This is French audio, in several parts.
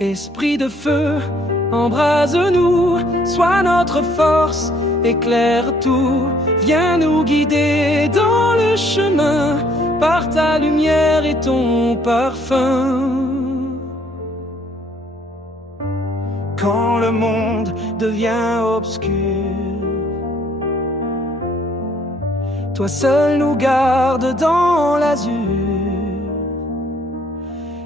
Esprit de feu, embrase-nous, sois notre force, éclaire tout, viens nous guider dans le chemin, par ta lumière et ton parfum. Quand le monde devient obscur, toi seul nous gardes dans l'azur.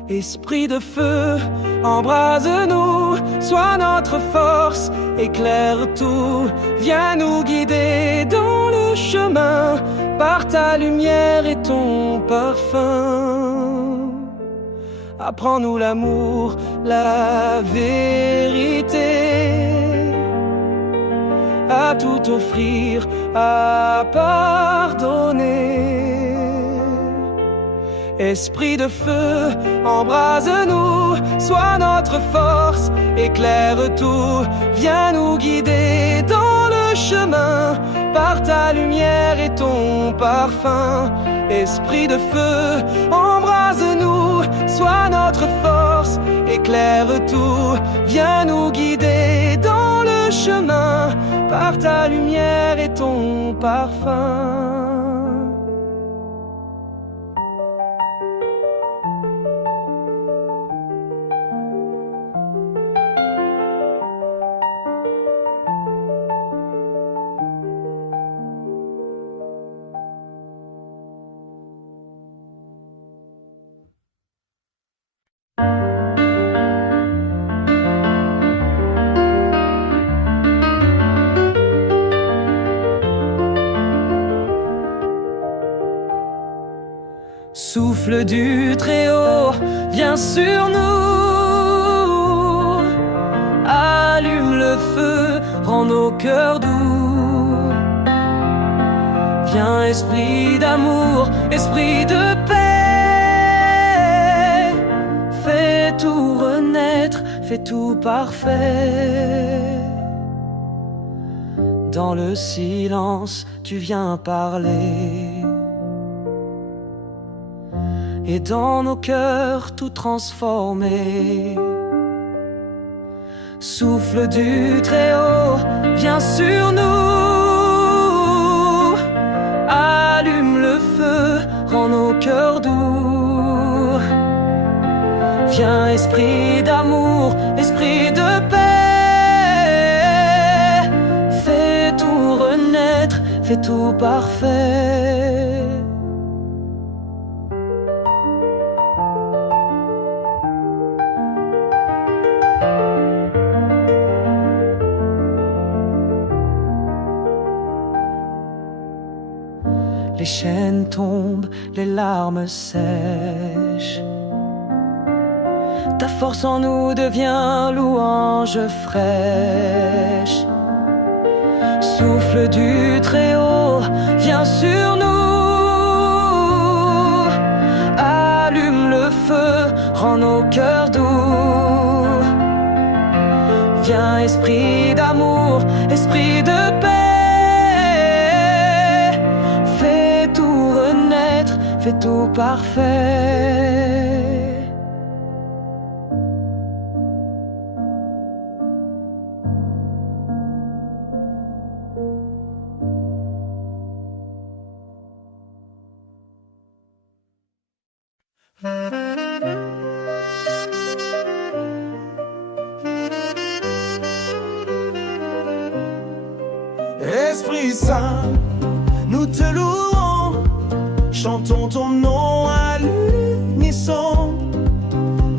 Esprit de feu, embrase-nous, sois notre force, éclaire tout, viens nous guider dans le chemin, par ta lumière et ton parfum. Apprends-nous l'amour, la vérité, à tout offrir, à pardonner. Esprit de feu, embrase-nous, sois notre force, éclaire tout, viens nous guider dans le chemin, par ta lumière et ton parfum. Esprit de feu, embrase-nous, sois notre force, éclaire tout, viens nous guider dans le chemin, par ta lumière et ton parfum. Souffle du Très-Haut, viens sur nous, allume le feu, rends nos cœurs doux. Viens esprit d'amour, esprit de paix, fais tout renaître, fais tout parfait. Dans le silence, tu viens parler, et dans nos cœurs tout transformer. Souffle du Très-Haut, viens sur nous, allume le feu, rends nos cœurs doux. Viens esprit d'amour, esprit de paix, fais tout renaître, fais tout parfait. Les chaînes tombent, les larmes sèchent. Ta force en nous devient louange fraîche. Souffle du Très-Haut, viens sur nous, allume le feu, rends nos cœurs doux. Viens esprit d'amour, esprit de paix, fais tout parfait. Esprit Saint, nous te louons, chantons ton nom à l'unisson.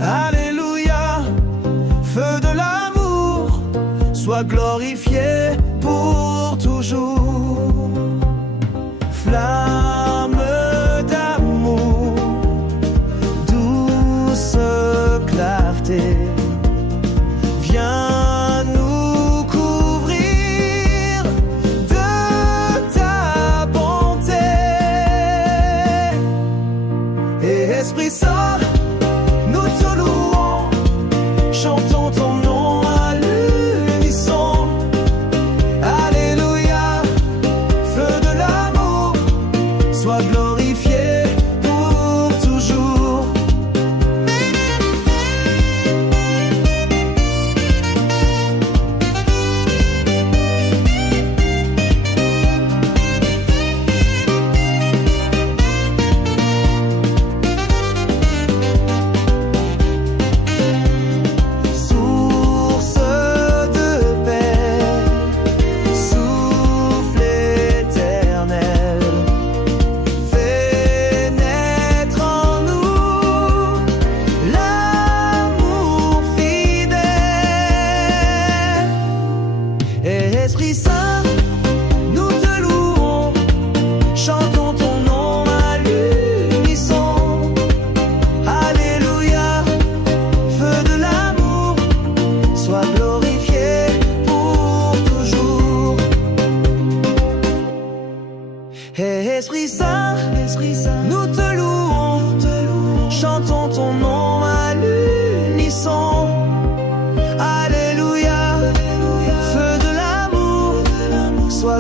Alléluia, feu de l'amour, sois glorifié pour toujours. Flamme d'amour, douce clarté, viens nous couvrir de ta bonté. Et Esprit Saint, nous te louons, chantons ton nom à l'unisson. Alléluia, feu de l'amour,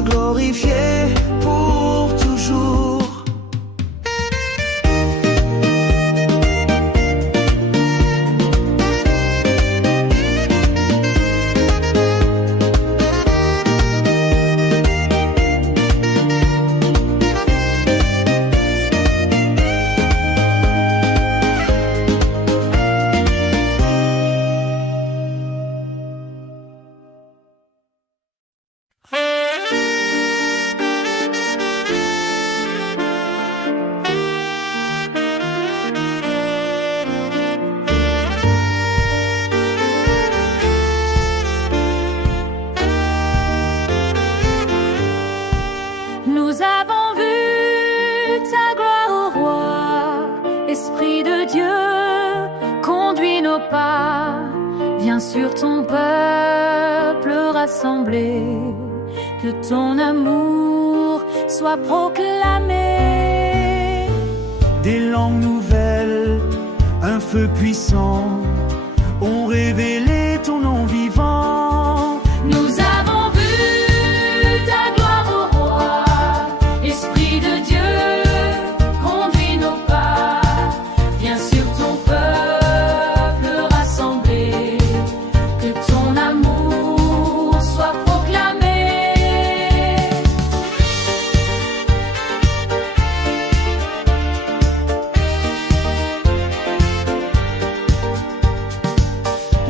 glorifié pour toujours. Nous avons vu ta gloire, ô roi. Esprit de Dieu, conduis nos pas. Viens sur ton peuple rassemblé. Que ton amour soit proclamé. Des langues nouvelles, un feu puissant, ont révélé ton nom vivant. Nous avons vu ta gloire, ô roi. Esprit de Dieu, conduis nos pas. Viens sur ton peuple rassemblé. Que ton amour soit proclamé.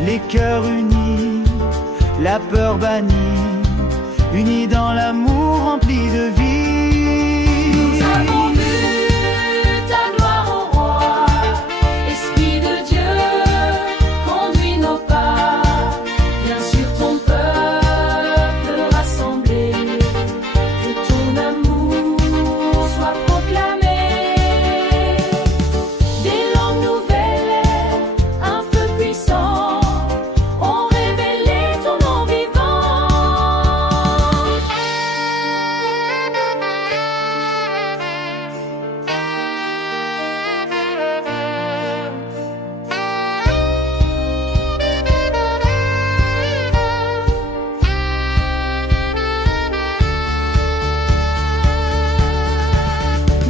Les cœurs unis, la peur bannie, unis dans l'amour rempli de vie. Nous avons vu ta gloire, ô roi. Esprit de Dieu, conduis nos pas. Viens sur ton peuple rassemblé. Que ton amour soit proclamé. Des langues nouvelles, un feu puissant, ont révélé ton nom vivant.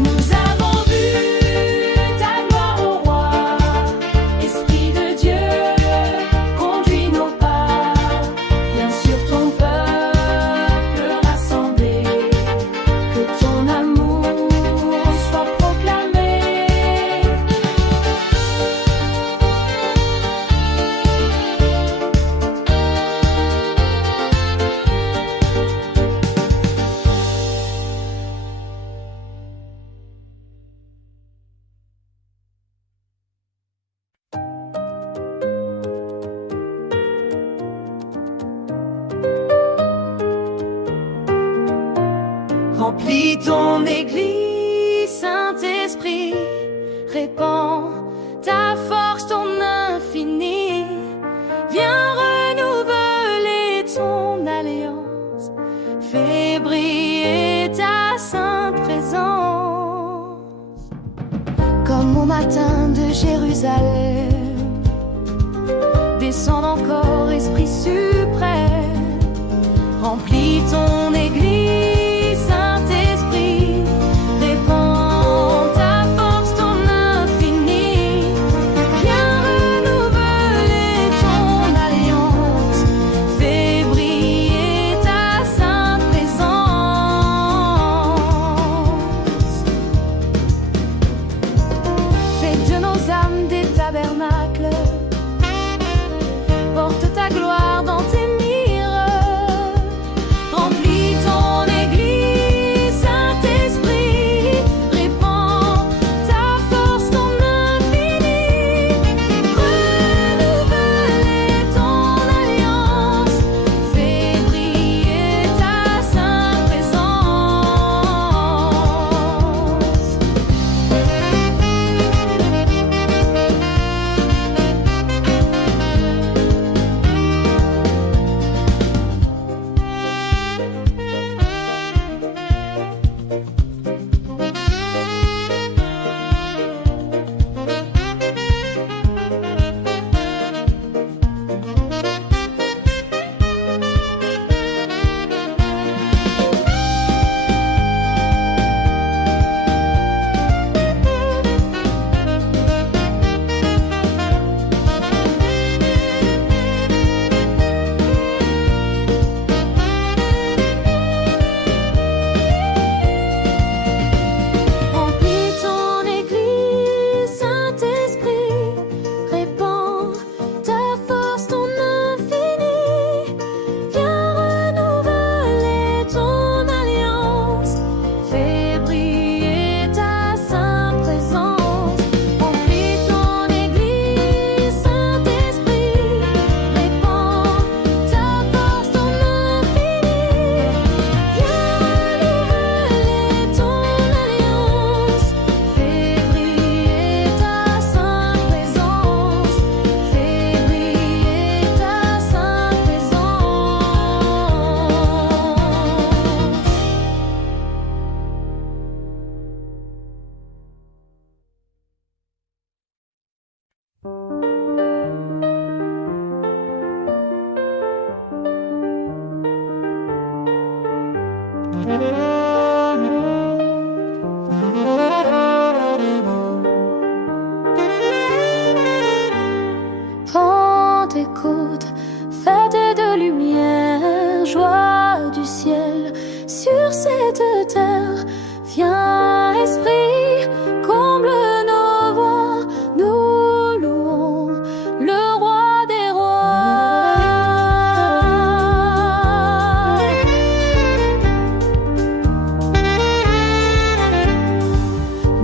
Nous avons vu ta gloire, ô roi. Esprit de Dieu, conduis nos pas. Viens sur ton peuple rassemblé. Que ton amour soit proclamé. Remplis ton Église, Saint-Esprit, répands ta force, ton infini. Viens renouveler ton alliance. Fais briller ta sainte présence. Comme au matin de Jérusalem, descends encore, Esprit suprême. Remplis ton Église, Saint-Esprit, répands ta force, ton infini. Viens renouveler ton alliance. Fais briller ta sainte présence. Fais de nos âmes des tabernacles. Porte ta gloire dans tes mires. Remplis Pentecôte, fête de lumière, joie du ciel sur cette terre. Viens, Esprit, comble nos voix, nous louons le roi des rois.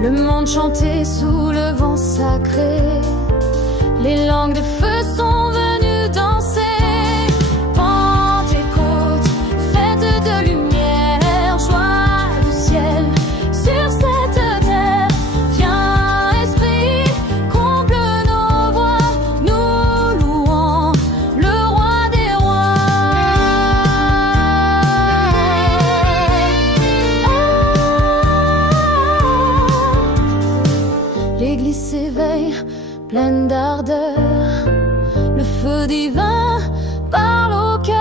Le monde chantait sous le vent sacré, les langues de feu sont venues danser. Pentecôte, fête de lumière, joie du ciel sur cette terre. Viens, Esprit, comble nos voix, nous louons le roi des rois. L'Église s'éveille, pleine d'ardeur, le feu divin parle au cœur.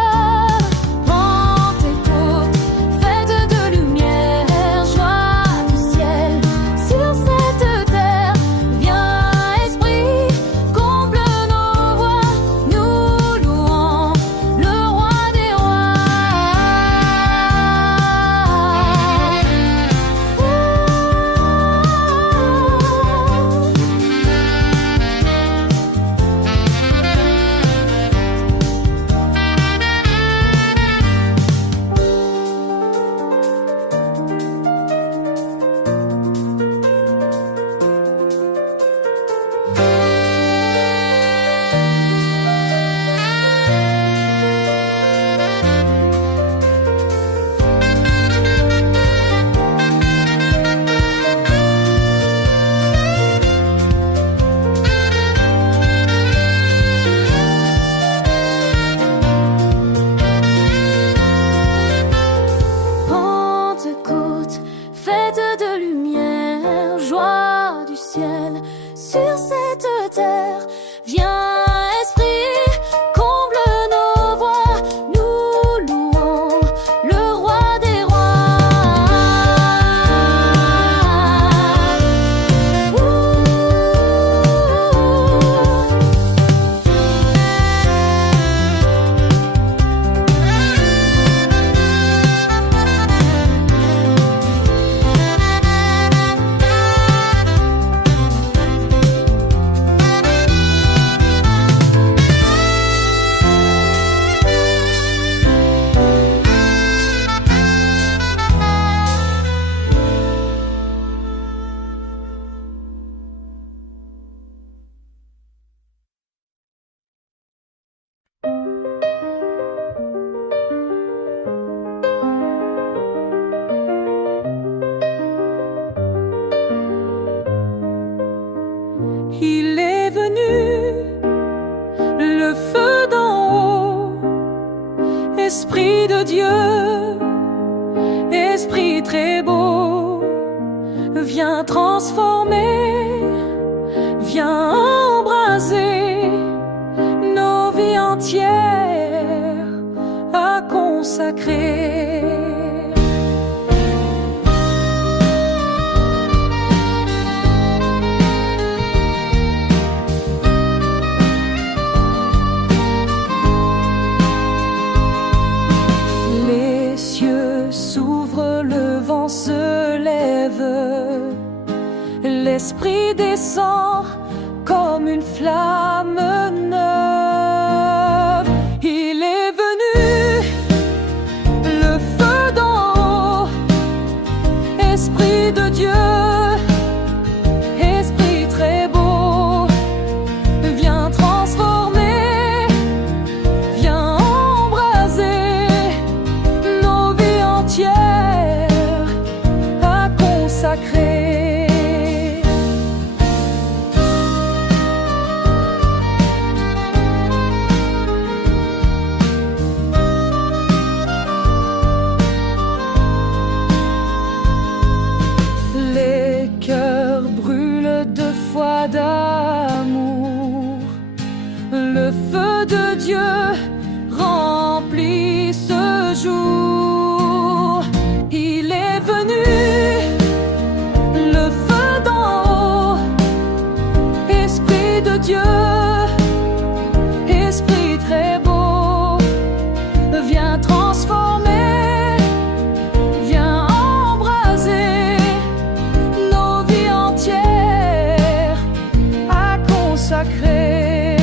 Pentecôte, fête de lumière, joie du ciel sur cette terre. Viens, Esprit, comble nos voix, nous louons le roi des Pentecôte, fête de lumière, joie du ciel sur cette terre. Viens, Esprit, comble nos voix, nous louons le roi des Il est venu, le feu d'en haut, Esprit de Dieu, Esprit très beau, viens transformer, viens embraser nos vies entières à consacrer. Les cieux s'ouvrent, le vent se lève, l'Esprit descend comme une flamme neuve. Il est venu, le feu d'en haut, Esprit de Dieu, Esprit très beau, viens transformer, viens embraser nos vies entières à consacrer. Les cœurs brûlent de foi d'amour, le feu de Dieu remplit ce jour. transformer, viens embraser nos vies entières à consacrer.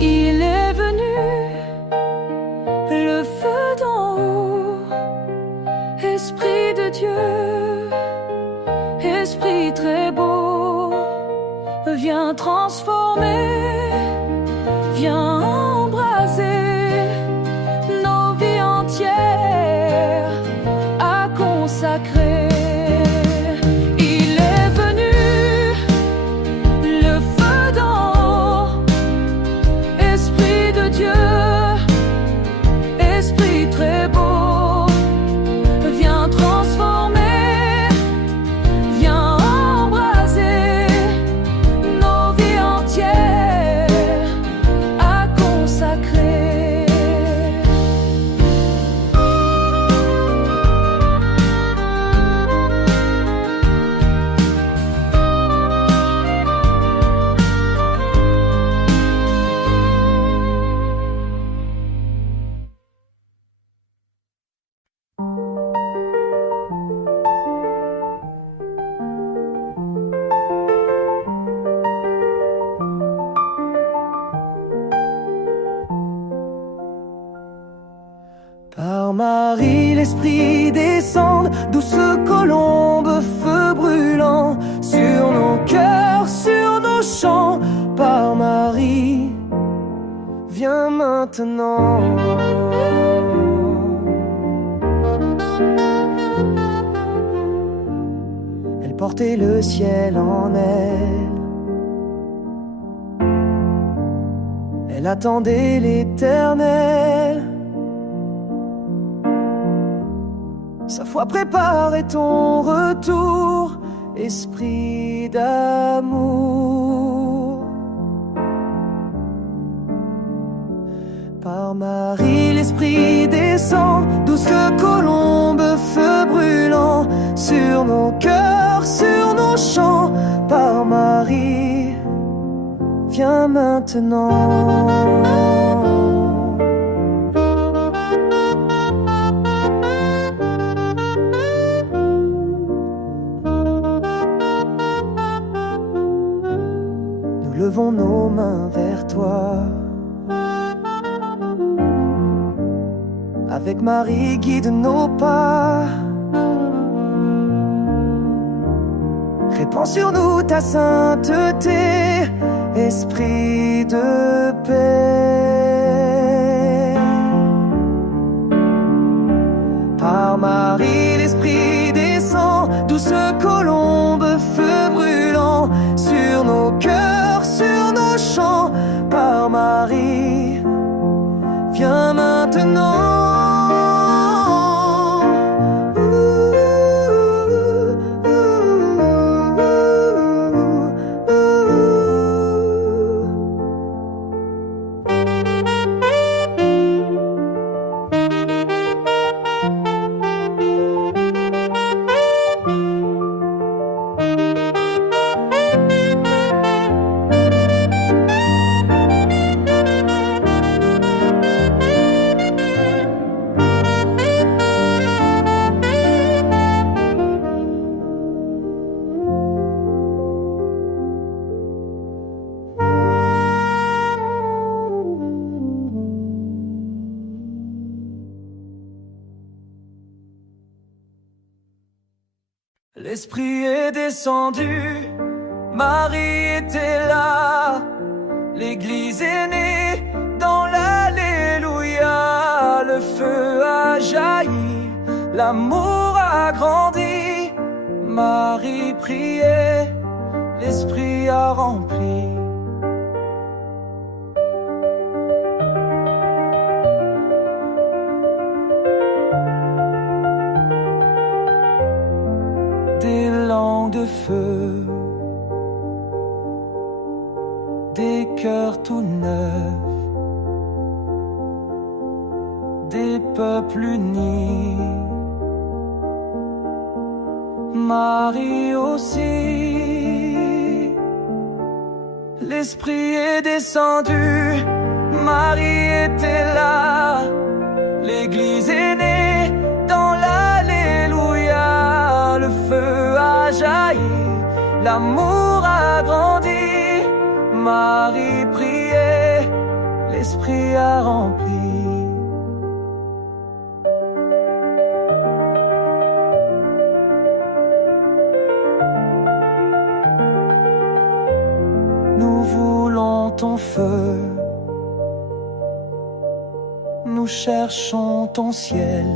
Il est venu le feu d'en haut, Esprit de Dieu, Esprit très beau, viens transformer, viens embraser nos vies entières à consacrer. Il est venu le feu d'en haut, Esprit de Dieu, Esprit très beau, viens transformer, viens embraser nos vies entières à consacrer. Par Marie, l'Esprit descende, douce colombe, feu brûlant, sur nos cœurs, sur nos chants. Par Marie, viens maintenant. Elle portait le ciel en elle. Elle attendait l'Éternel. Sa foi préparait ton retour, esprit d'amour. Par Marie, l'Esprit descend, douce colombe, feu brûlant, sur nos cœurs, sur nos chants. Par Marie, viens maintenant. Levons nos mains vers toi. Avec Marie, guide nos pas. Répands sur nous ta sainteté, esprit de paix. Par Marie, l'Esprit descend, douce colombe, feu brûlant, sur nos cœurs, sur nos chants. Par Marie, viens maintenant. L'Esprit est descendu, Marie était là, l'Église est née dans l'Alléluia. Le feu a jailli, l'amour a grandi, Marie priait, l'Esprit a rempli. Des langues de feu feu, des cœurs tout neufs, des peuples unis. Marie aussi, l'Esprit est descendu, Marie était là, l'Église est née dans l'Alléluia, le feu a jailli, l'amour a grandi, Marie priait, l'Esprit a rempli. Nous voulons ton feu, nous cherchons ton ciel.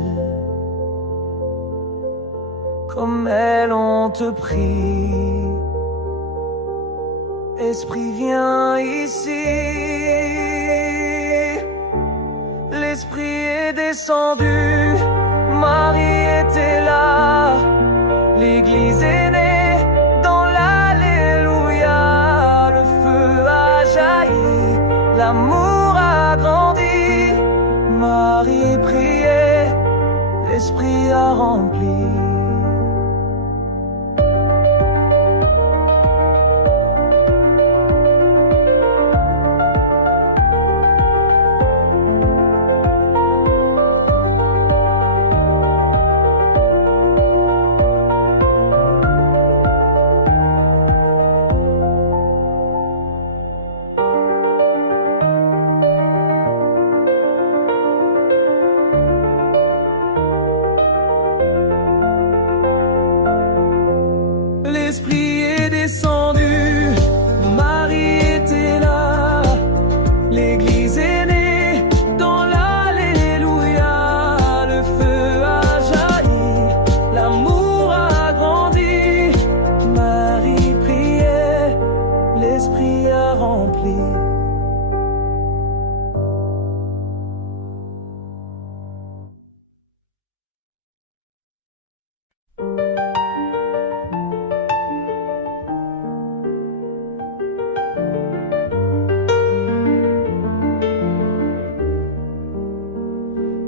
Comme elles on te prie, Esprit viens ici. L'Esprit est descendu, Marie était là, l'Église est née dans l'Alléluia, le feu a jailli, l'amour a grandi, Marie priait, l'Esprit a rempli. L'Esprit est descendu, Marie était là, l'Église est née dans l'Alléluia, le feu a jailli, l'amour a grandi, Marie priait, l'Esprit a rempli.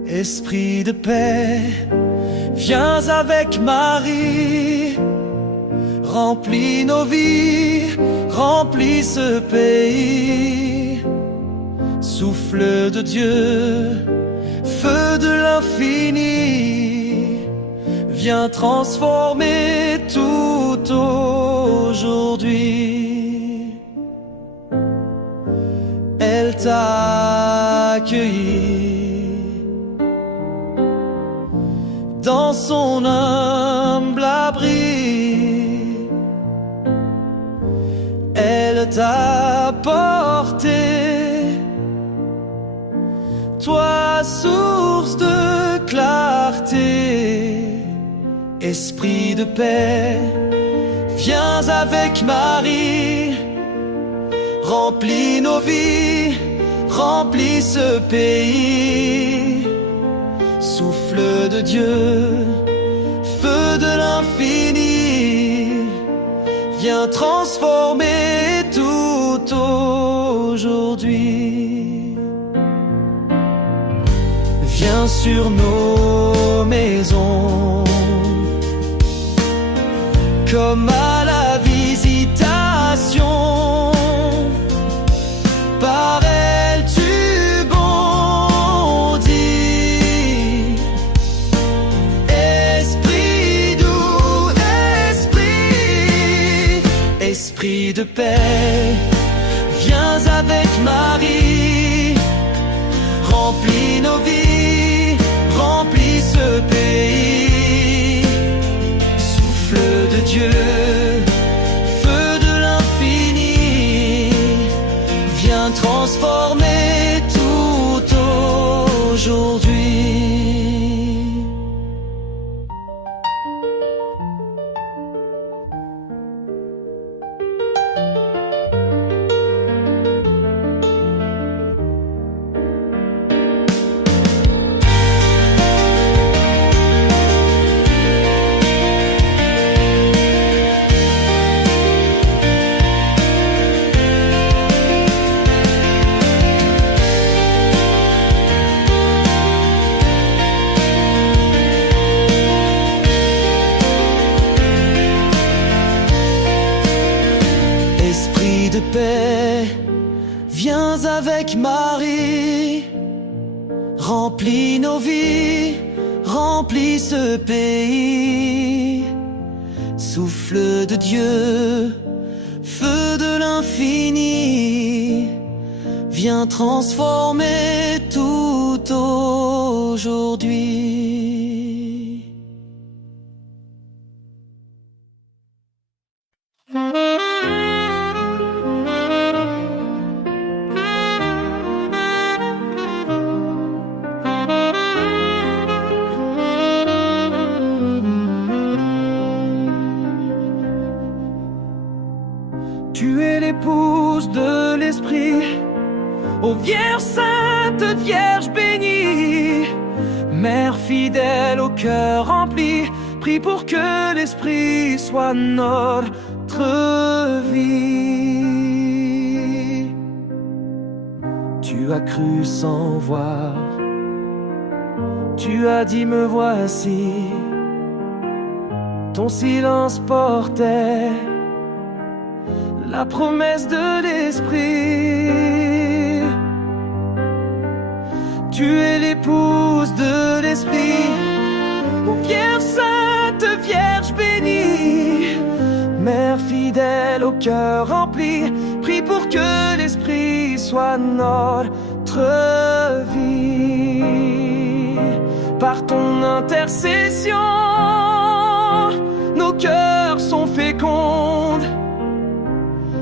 Esprit de paix, viens avec Marie, remplis nos vies, remplis ce pays. Souffle de Dieu, feu de l'infini, viens transformer tout aujourd'hui. Elle t'a accueilli dans son humble abri, elle t'a porté, toi source de clarté. Esprit de paix, viens avec Marie, remplis nos vies, remplis ce pays. Souffle de Dieu, feu de l'infini, viens transformer tout aujourd'hui. Viens sur nos maisons, comme à la visitation, par elle tu bondis. Esprit de paix, viens avec Marie, remplis nos vies, remplis ce pays. Souffle de Dieu, feu de l'infini, viens transformer tout aujourd'hui. avec Marie, remplis nos vies, remplis ce pays. Souffle de Dieu, feu de l'infini, viens transformer tout aujourd'hui. Tu es l'épouse de l'Esprit, ô Vierge Sainte, Vierge bénie, Mère fidèle au cœur rempli, prie pour que l'Esprit soit notre vie. Tu as cru sans voir, tu as dit me voici, ton silence portait la promesse de l'Esprit. Tu es l'épouse de l'Esprit, ô Vierge Sainte, Vierge bénie, Mère fidèle au cœur rempli, prie pour que l'Esprit soit notre vie. Par ton intercession, nos cœurs sont féconds.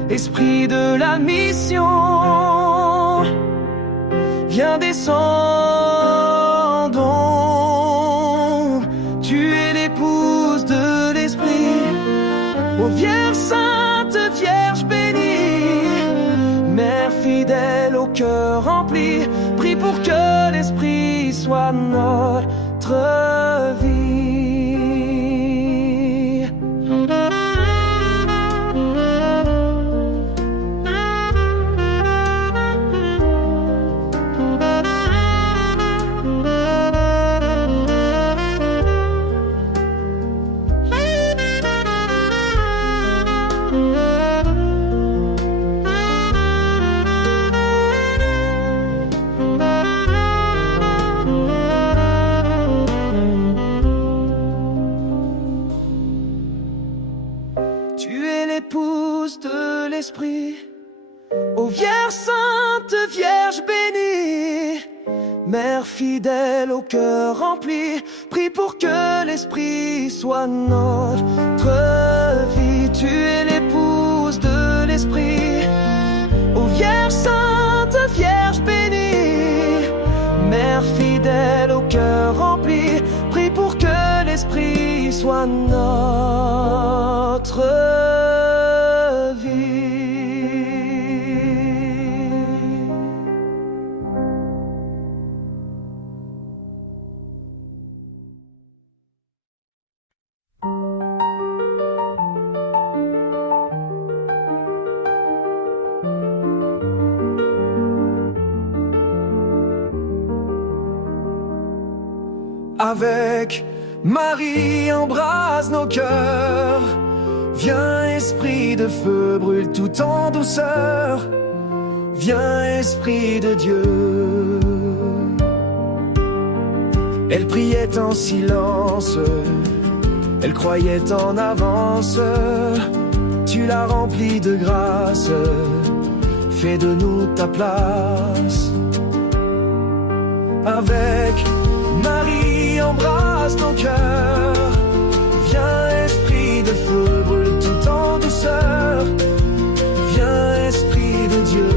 Esprit de la mission, viens descendons. Tu es l'épouse de l'Esprit, ô Vierge Sainte, Vierge bénie, Mère fidèle au cœur rempli, prie pour que l'Esprit soit notre vie. De l'Esprit, ô Vierge Sainte, Vierge bénie, Mère fidèle au cœur rempli, prie pour que l'Esprit soit notre vie. Tu es l'épouse de l'Esprit, ô Vierge Sainte, Vierge bénie, Mère fidèle au cœur rempli, prie pour que l'Esprit soit notre vie. Avec Marie, embrase nos cœurs. Viens, esprit de feu, brûle tout en douceur. Viens, esprit de Dieu. Elle priait en silence, elle croyait en avance. Tu l'as remplie de grâce, fais de nous ta place. Avec Marie, embrasse nos cœurs. Viens, esprit de feu, brûle tout en douceur. Viens, esprit de Dieu.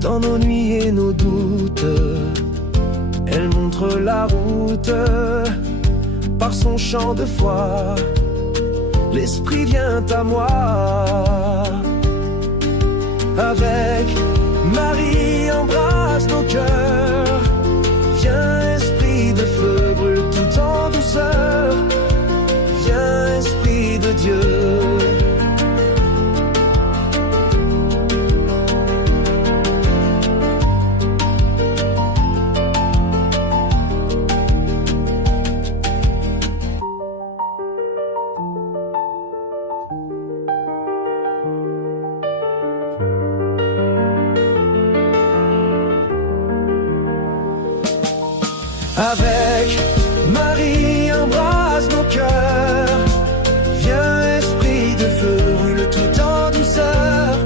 Dans nos nuits et nos doutes, elle montre la route. Par son chant de foi, l'Esprit vient à moi. Avec Marie, embrasse nos cœurs. Viens, esprit de feu, brûle tout en douceur. Viens, esprit de Dieu. Avec Marie, embrasse nos cœurs. Viens, esprit de feu, brûle tout en douceur.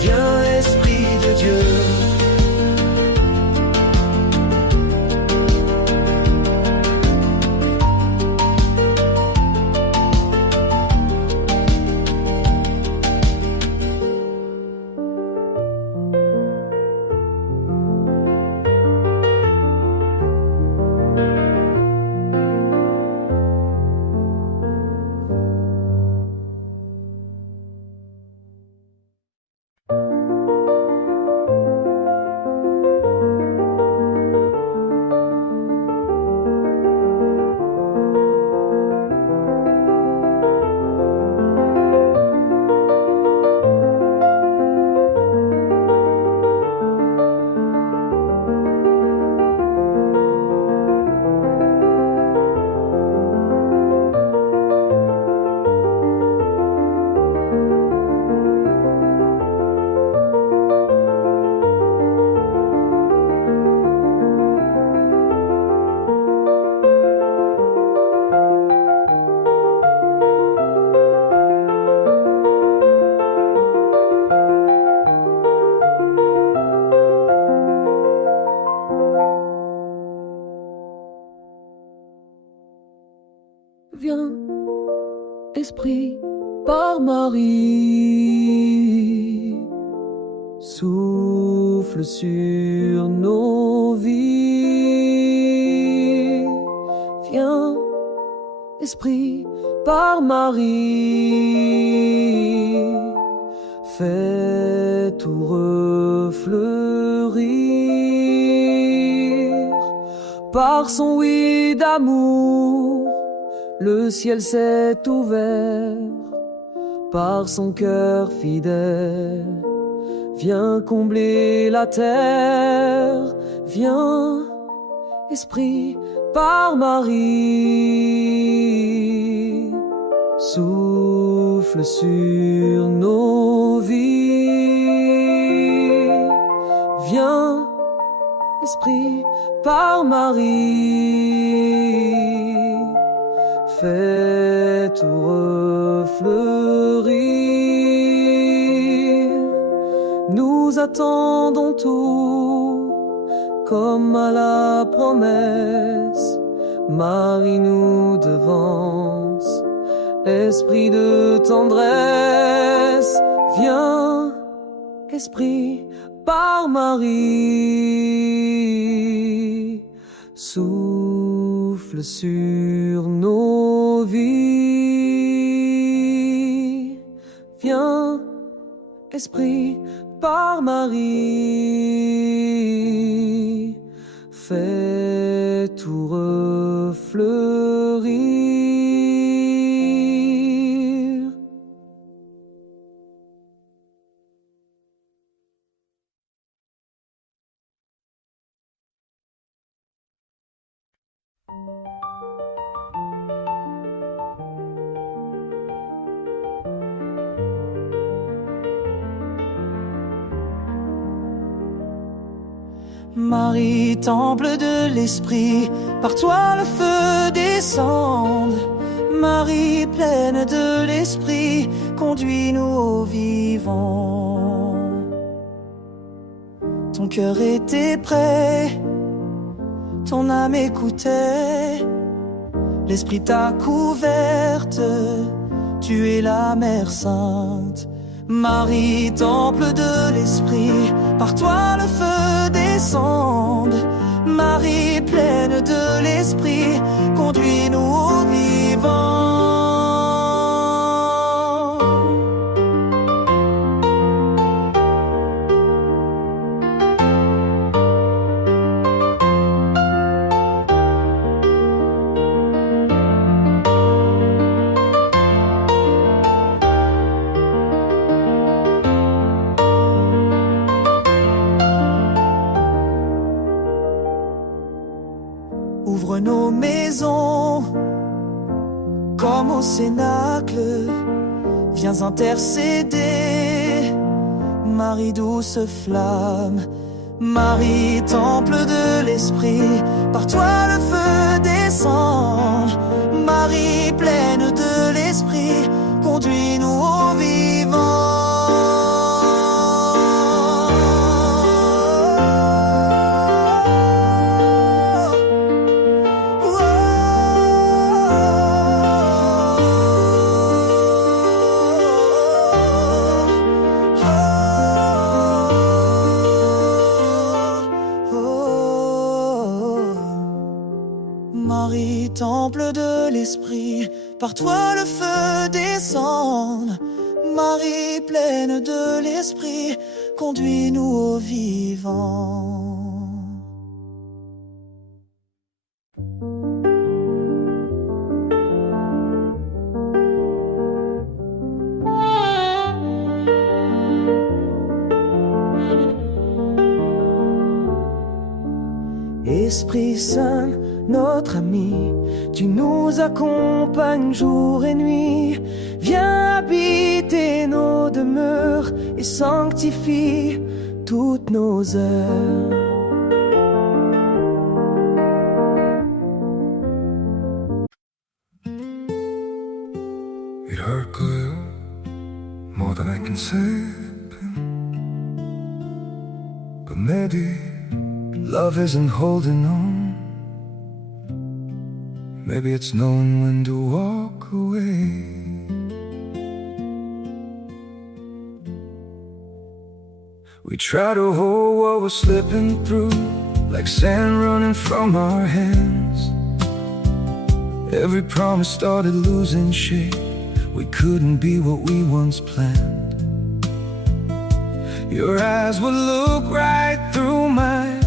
Viens, esprit de Dieu. Viens, esprit, par Marie, souffle sur nos vies. Viens, esprit, par Marie, fais tout refleurir. Par son oui d'amour, le ciel s'est ouvert. Par son cœur fidèle, viens combler la terre. Viens, esprit, par Marie, souffle sur nos vies. Viens, esprit, par Marie, fais tout refleurir. Nous attendons tout comme à la promesse. Marie nous devance, esprit de tendresse. Viens, esprit, par Marie, souffle sur nos vies. Viens, esprit, par Marie, fais tout refleurir. Marie, temple de l'esprit, par toi le feu descende. Marie, pleine de l'esprit, conduis-nous au vivant. Ton cœur était prêt, ton âme écoutait. L'esprit t'a couverte, tu es la Mère Sainte. Marie, temple de l'esprit, par toi le feu descende. Marie, pleine de l'esprit, conduis-nous au vivant. Ouvre nos maisons comme au cénacle, viens intercéder. Marie, douce flamme, Marie, temple de l'esprit, par toi le feu descend. Marie, pleine de l'esprit, conduis-nous au vivant. Marie, temple de l'esprit, par toi le feu descend. Marie, pleine de l'esprit, conduis-nous au vivant. Esprit Saint, notre ami, tu nous accompagnes jour et nuit. Viens habiter nos demeures et sanctifie toutes nos heures. It hurt good, more than I can say. But maybe love isn't holding on. Maybe it's knowing when to walk away. We try to hold what we're slipping through, like sand running from our hands. Every promise started losing shape. We couldn't be what we once planned. Your eyes would look right through mine,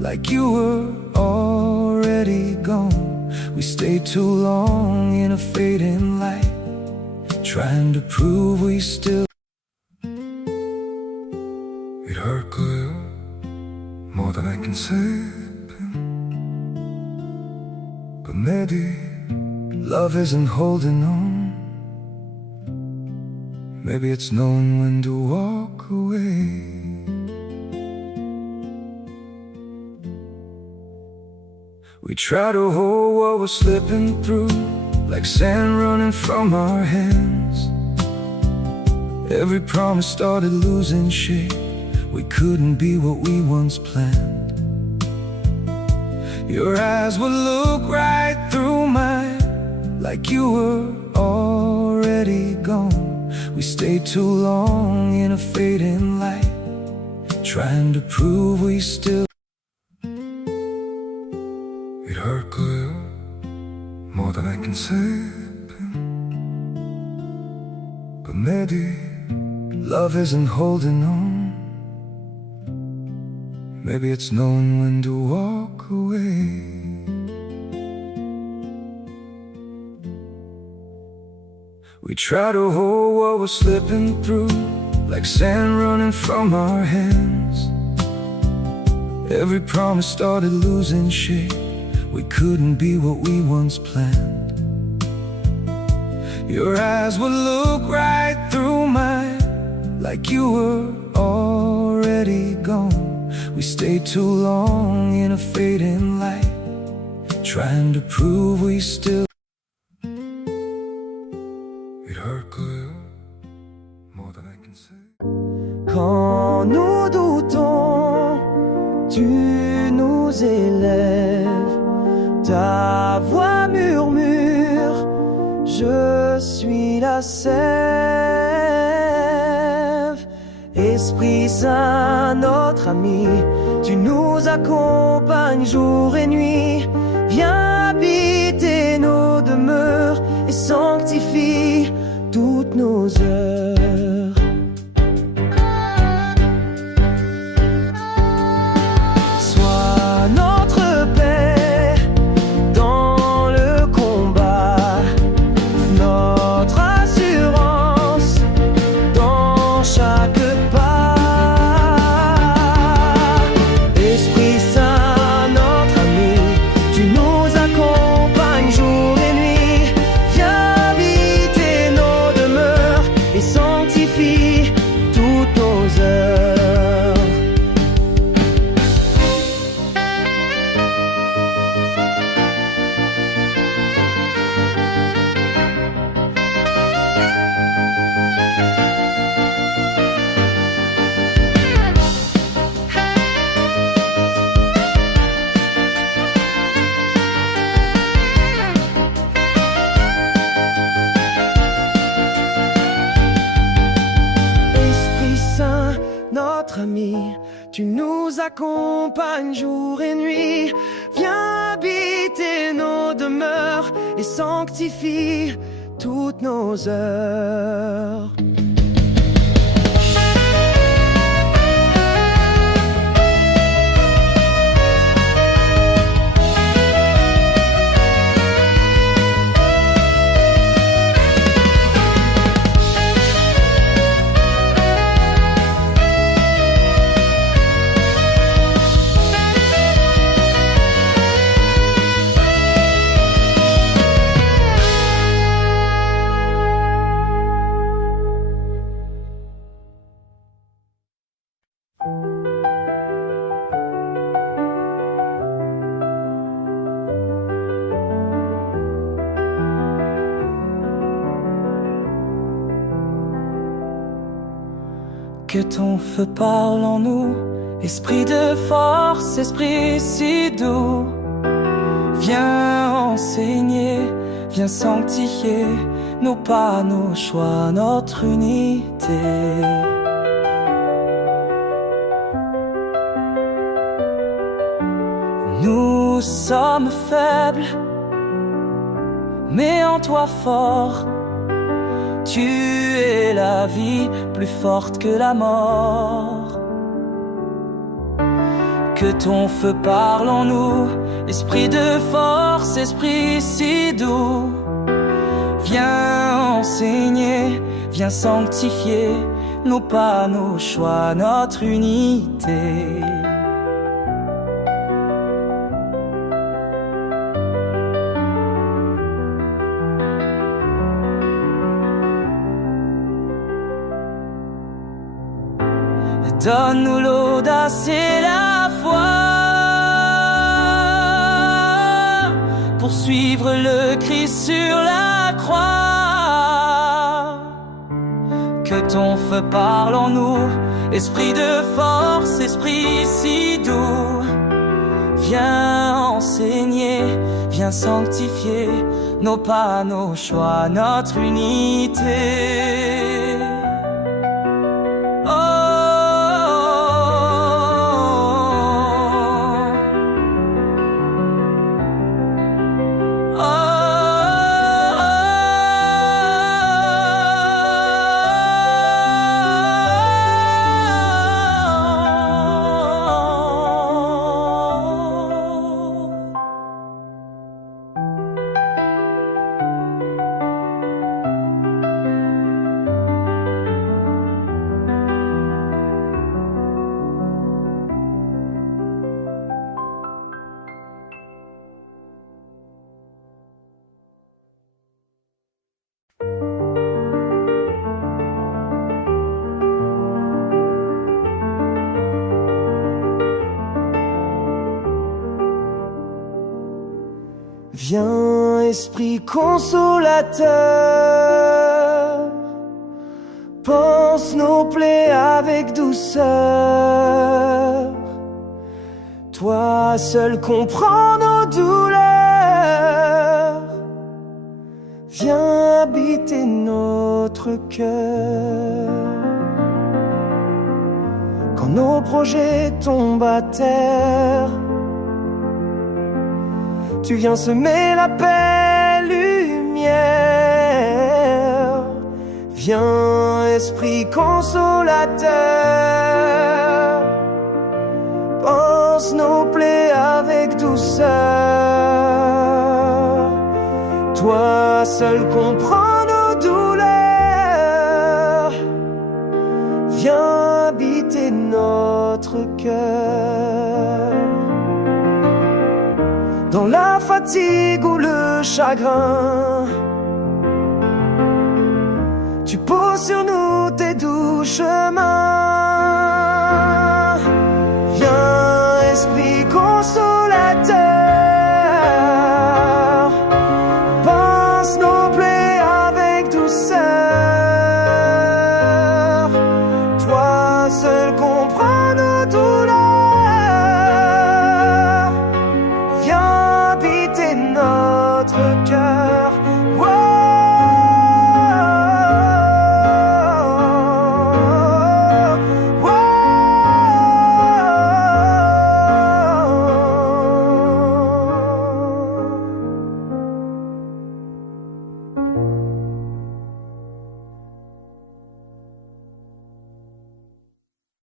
like you were already gone. We stayed too long in a fading light, trying to prove we still. It hurt good, more than I can say. But maybe love isn't holding on. Maybe it's knowing when to walk away. We try to hold what we're slipping through, like sand running from our hands. Every promise started losing shape. We couldn't be what we once planned. Your eyes would look right through mine, like you were already gone. We stayed too long in a fading light, trying to prove we still. It hurt good, more than I can say. But maybe love isn't holding on. Maybe it's knowing when to walk away. We try to hold what we're slipping through, like sand running from our hands. Every promise started losing shape. We couldn't be what we once planned. Your eyes would look right through mine, like you were already gone. We stayed too long in a fading light, trying to prove we still. It hurt good, more than I can say. Quand nous doutons, tu nous élèves. Ta voix murmure, je suis la sève. Esprit Saint, notre ami, tu nous accompagnes jour et nuit. Viens habiter nos demeures et sanctifie toutes nos heures. Sois notre paix dans le combat, notre assurance dans chaque pas. Esprit Saint, notre ami, tu nous accompagnes jour et nuit. Viens habiter nos demeures et Tu nous accompagnes jour et nuit. Viens habiter nos demeures et sanctifie toutes nos heures. Que ton feu parle en nous, esprit de force, esprit si doux. Viens enseigner, viens sanctifier nos pas, nos choix, notre unité. Nous sommes faibles, mais en toi fort. Tu es la vie, plus forte que la mort. Que ton feu parle en nous, esprit de force, esprit si doux. Viens enseigner, viens sanctifier nos pas, nos choix, notre unité. Donne-nous l'audace et la foi pour suivre le Christ sur la croix. Que ton feu parle en nous, esprit de force, esprit si doux. Viens enseigner, viens sanctifier nos pas, nos choix, notre unité. Viens, Esprit consolateur, pense nos plaies avec douceur. Toi seul comprends nos douleurs. Viens habiter notre cœur. Quand nos projets tombent à terre, tu viens semer la paix, lumière. Viens, Esprit consolateur, pense nos plaies avec douceur. Toi seul comprends nos douleurs. Viens habiter notre cœur. Dans la fatigue ou le chagrin, tu poses sur nous tes doux chemins.